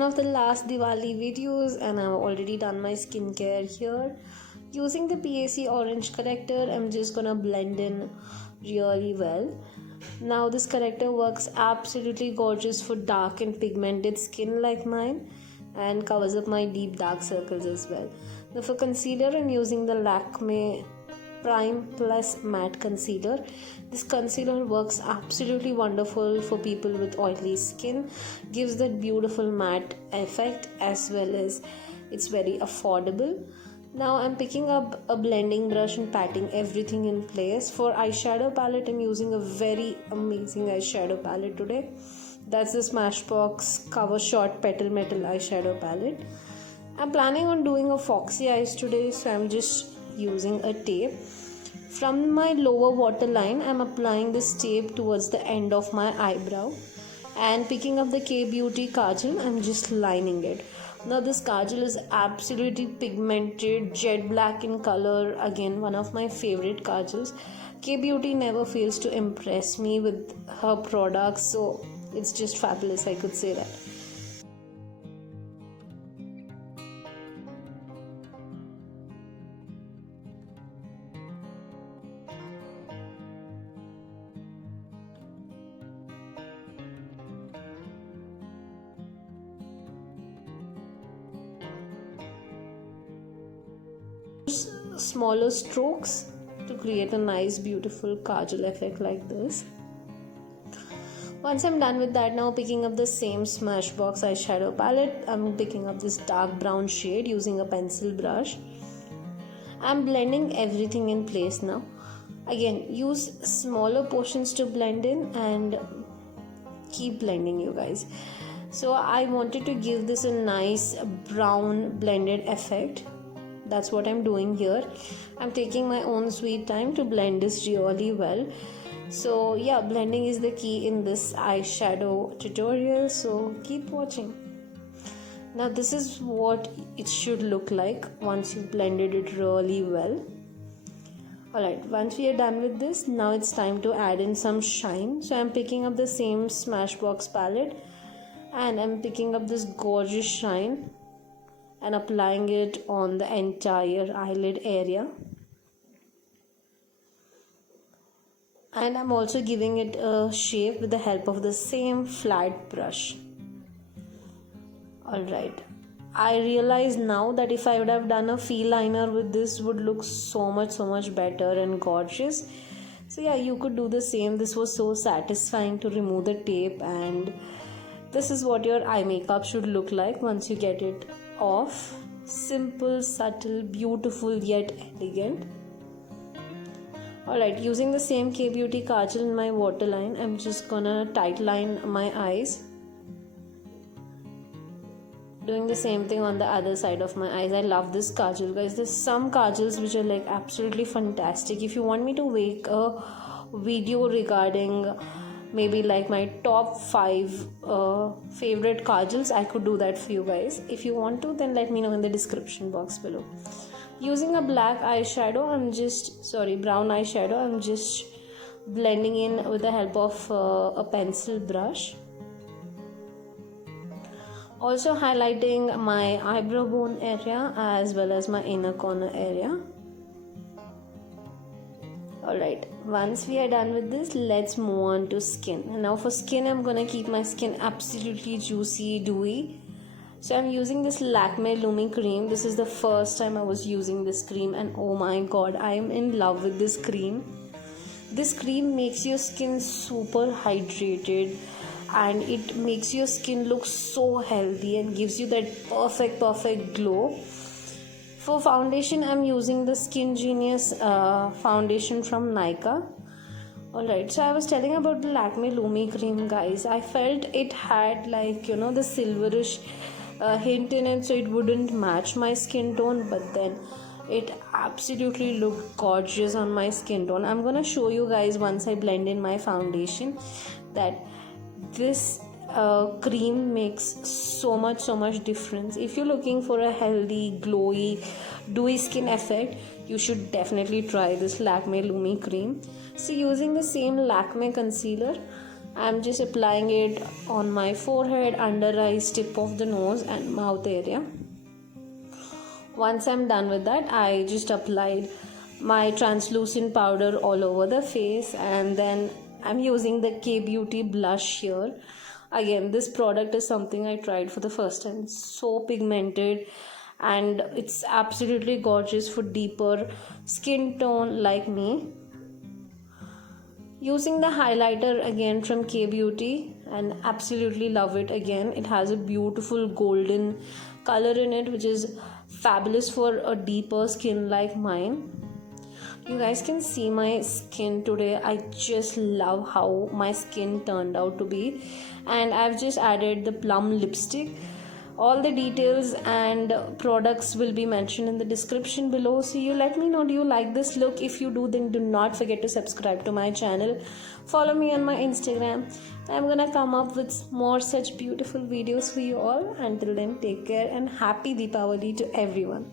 one of the last Diwali videos and I've already done my skincare here. Using the PAC orange corrector, I'm just gonna blend in really well. Now this corrector works absolutely gorgeous for dark and pigmented skin like mine and covers up my deep dark circles as well. Now for concealer, I'm using the Lakme Prime Plus Matte Concealer. This concealer works absolutely wonderful for people with oily skin, gives that beautiful matte effect as well as it's very affordable. Now I'm picking up a blending brush and patting everything in place. For eyeshadow palette, I'm using a very amazing eyeshadow palette today. That's the Smashbox Cover Shot Petal Metal eyeshadow palette. I'm planning on doing a foxy eyes today, so I'm just using a tape. From my lower waterline, I'm applying this tape towards the end of my eyebrow and picking up the K Beauty Kajal, I'm just lining it. Now this kajal is absolutely pigmented, jet black in color, again one of my favorite kajals. K Beauty never fails to impress me with her products, so it's just fabulous, I could say that. Smaller strokes to create a nice beautiful kajal effect like this. Once I'm done with that, now picking up the same Smashbox eyeshadow palette, I'm picking up this dark brown shade using a pencil brush. I'm blending everything in place now. Again, use smaller portions to blend in and keep blending, you guys. So I wanted to give this a nice brown blended effect. That's what I'm doing here. I'm taking my own sweet time to blend this really well. So yeah, blending is the key in this eyeshadow tutorial, so keep watching. Now this is what it should look like once you've blended it really well. Alright, once we are done with this, now it's time to add in some shine. So I'm picking up the same Smashbox palette and I'm picking up this gorgeous shine and applying it on the entire eyelid area. And I'm also giving it a shape with the help of the same flat brush. Alright, I realize now that if I would have done a feliner with this, would look so much better and gorgeous. So yeah, you could do the same. This was so satisfying to remove the tape, and this is what your eye makeup should look like once you get it off. Simple, subtle, beautiful yet elegant. Alright, using the same K Beauty Kajal in my waterline, I'm just gonna tightline my eyes. Doing the same thing on the other side of my eyes. I love this kajal, guys. There's some kajals which are like absolutely fantastic. If you want me to make a video regarding maybe like my top 5 favorite kajals, I could do that for you guys. If you want to, then let me know in the description box below. Using a black eyeshadow, brown eyeshadow, I'm just blending in with the help of a pencil brush. Also highlighting my eyebrow bone area as well as my inner corner area. Alright, once we are done with this, let's move on to skin. And now for skin, I'm gonna keep my skin absolutely juicy, dewy. So I'm using this Lakme Lumi cream. This is the first time I was using this cream, and oh my god, I am in love with this cream. This cream makes your skin super hydrated and it makes your skin look so healthy and gives you that perfect glow. For foundation, I'm using the Skin Genius foundation from Nykaa. Alright, so I was telling about the Lakme Lumi cream, guys. I felt it had like, the silverish hint in it, so it wouldn't match my skin tone, but then it absolutely looked gorgeous on my skin tone. I'm gonna show you guys once I blend in my foundation that this cream makes so much difference. If you're looking for a healthy, glowy, dewy skin effect, you should definitely try this Lakme Lumi cream. So using the same Lakme concealer, I'm just applying it on my forehead, under eyes, tip of the nose and mouth area. Once I'm done with that, I just applied my translucent powder all over the face, and then I'm using the K Beauty blush here. Again, this product is something I tried for the first time. It's so pigmented and it's absolutely gorgeous for deeper skin tone like me. Using the highlighter again from K Beauty, and absolutely love it. Again, it has a beautiful golden color in it, which is fabulous for a deeper skin like mine. You guys can see my skin today. I just love how my skin turned out to be, and I've just added the plum lipstick. All the details and products will be mentioned in the description below, so you let me know, do you like this look? If you do, then do not forget to subscribe to my channel, follow me on my Instagram. I'm gonna come up with more such beautiful videos for you all. Until then, take care and happy Deepavali to everyone.